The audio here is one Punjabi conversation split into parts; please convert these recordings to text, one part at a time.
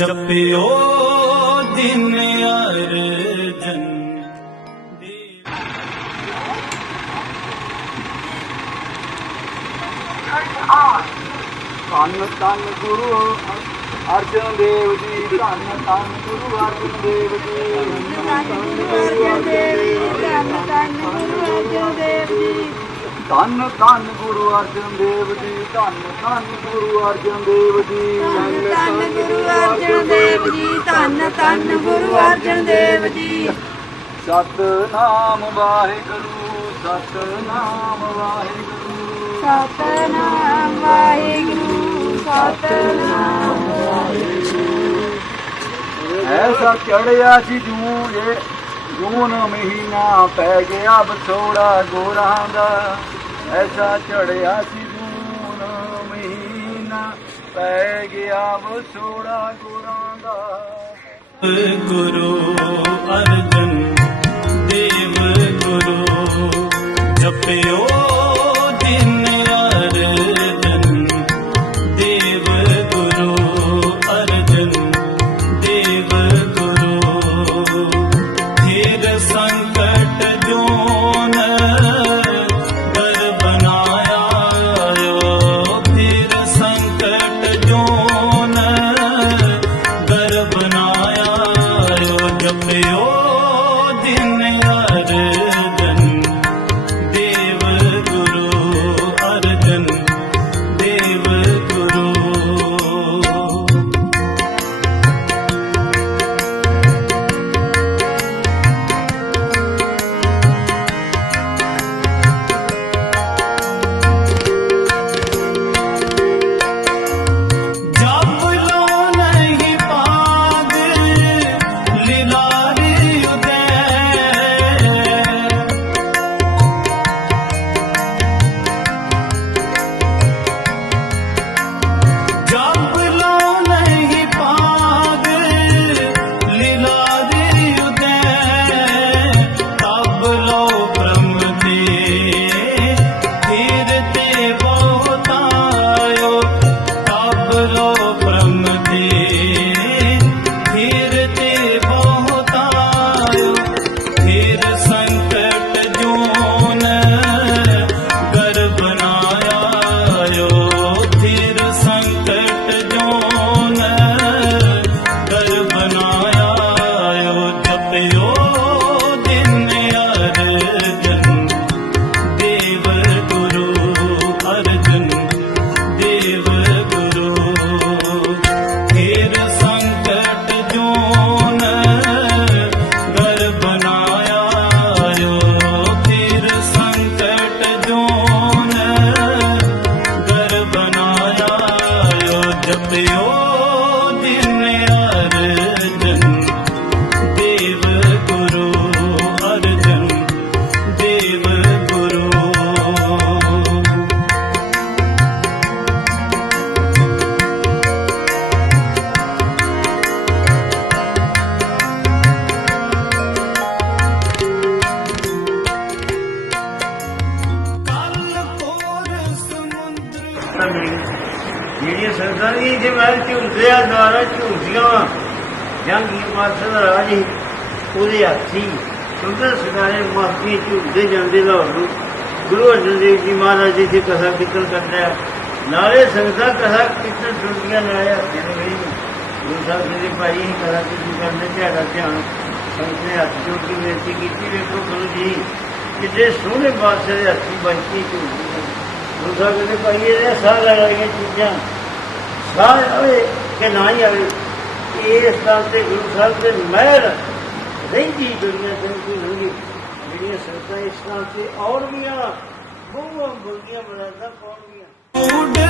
ਜਪਿਓ ਦਿਨ ਅਰਜਨ ਦੇਵ ਧੰਨ ਧੰਨ ਗੁਰੂ ਅਰਜਨ ਦੇਵ ਜੀ, ਧੰਨ ਧੰਨ ਗੁਰੂ ਅਰਜਨ ਦੇਵ ਜੀ। ਧੰਨ ਧੰਨ ਗੁਰੂ ਅਰਜਨ ਦੇਵ ਜੀ, ਧੰਨ ਧੰਨ ਗੁਰੂ ਅਰਜਨ ਦੇਵ ਜੀ। ਧੰਨ ਗੁਰੂ ਅਰਜਨ ਦੇਵ ਜੀ ਧੰਨ ਧੰਨ ਗੁਰੂ ਅਰਜਨ ਦੇਵ ਜੀ। ਸਤਨਾਮ ਵਾਹਿਗੁਰੂ ਸਤਨਾਮ ਵਾਹਿਗੁਰੂ। ਸਤਨਾਮ ਵਾਹਿਗੁਰੂ ਸਤਨਾਮ ਐਸਾ ਚੜਿਆ ਸੀ ਜੂਨ ਇਹ ਜੂਨ ਮਹੀਨਾ ਪੈ ਗਿਆ ਬਛੋੜਾ ਗੋਰਾਂ ਦਾ। ਐਸਾ ਚੜਿਆ ਸੀ ਪੈ ਗਿਆ ਬਛੋੜਾ ਗੁਰਾਂ ਦਾ। ਗੁਰੂ ਅਰਜਨ ਦੇਵ ਗੁਰੂ ਜਪਿਓ ਝੂਲਦੇ ਆ ਦੁਆਰਾ ਝੂਲਦੀਆਂ ਵਾ। ਜੰਗੀ ਮਾਸਰ ਰਾਜੀ ਉਹਦੇ ਹੱਥੀ ਸੁੰਦਰ ਸਿਨਾਰੇ ਮਾਫੀ ਝੂਠਦੇ ਜਾਂਦੇ ਲਾਹੌਰ ਨੂੰ ਗੁਰੂ ਅਰਜਨ ਦੇਵ ਜੀ ਮਹਾਰਾਜ ਜੀ ਦੀ ਕਥਾ ਕੀਰਤਨ ਕਰਦੇ ਨਾਲੇ ਸੰਗਤਾਂ ਕਥਾ ਕੀਰਤਨ ਸੁਣਦੀਆਂ ਨਾਲੇ ਹੱਥੀ ਨੂੰ। ਗਈ ਗੁਰੂ ਸਾਹਿਬ ਜੀ ਦੇ ਭਾਈ ਹੀ ਕਥਾ ਕੀਰਤਨ ਕਰਦੇ ਝਾੜਾ ਧਿਆਨ ਸੰਗਤ ਨੇ ਹੱਥ ਜੋੜ ਕੇ ਬੇਨਤੀ ਕੀਤੀ, ਵੇਖੋ ਗੁਰੂ ਜੀ, ਕਿੱਡੇ ਸੋਹਣੇ ਬਾਦਸ਼ਾਹ ਦੇ ਹੱਥੀ ਬੰਚੀ ਝੂਲਦੀ ਹੈ ਗੁਰੂ ਸਾਹਿਬ ਕਹਿੰਦੇ, ਭਾਈ ਇਹ ਸਾਹ ਲੈ ਰਹੀਆਂ ਚੀਜ਼ਾਂ। ਸਾਹ ਕਿ ਨਾ ਹੀ ਆਵੇ ਇਸ ਗੱਲ ਤੇ ਗੁਰੂ ਸਾਹਿਬ ਦੇ ਮਹਿਰ ਰਹਿੰਦੀ ਦੁਨੀਆ ਤੇ ਕੋਈ ਨਹੀਂ ਜਿਹੜੀਆਂ ਸੰਗਤਾਂ ਇਸ ਨਾਲ ਤੇ ਔਰ ਵੀ ਆ ਬਹੁਤ ਬੁਲਦੀਆਂ ਬਰਾਦਾ ਪਾਉਣਗੀਆਂ। ਉਡਤ ਥੇ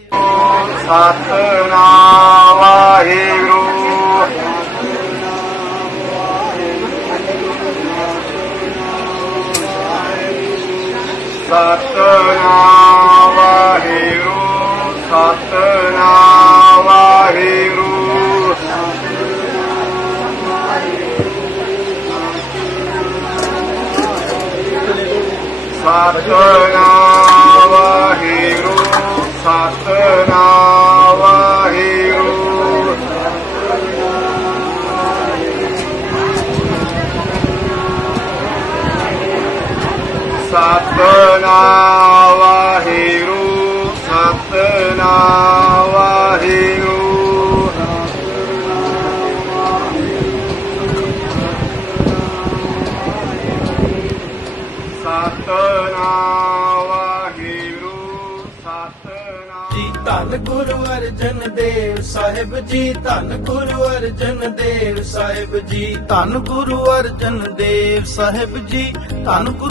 ਸਤਨਾਮ ਵਾਹਿਗੁਰੂ ਸਤਨਾਮ ਵਾਹਿਗੁਰੂ ਸਤਨਾਮ ਵਾਹਿਗੁਰੂ ਸਤਨਾਮ ਸਤਨਾਮ ਵਾਹਿਗੁਰੂ ਸਤਨਾਮ ਵਾਹਿਗੁਰੂ ਸਤਨਾਮ ਵਾਹਿਗੁਰੂ ਸਤਨਾਮ ਜੀ ਧੰਨ ਗੁਰੂ ਅਰਜਨ ਦੇਵ ਸਾਹਿਬ ਜੀ, ਧੰਨ ਗੁਰੂ ਅਰਜਨ ਦੇਵ ਸਾਹਿਬ ਜੀ, ਧੰਨ ਗੁਰੂ ਅਰਜਨ ਦੇਵ ਸਾਹਿਬ ਜੀ, ਧੰਨ ਗੁਰੂ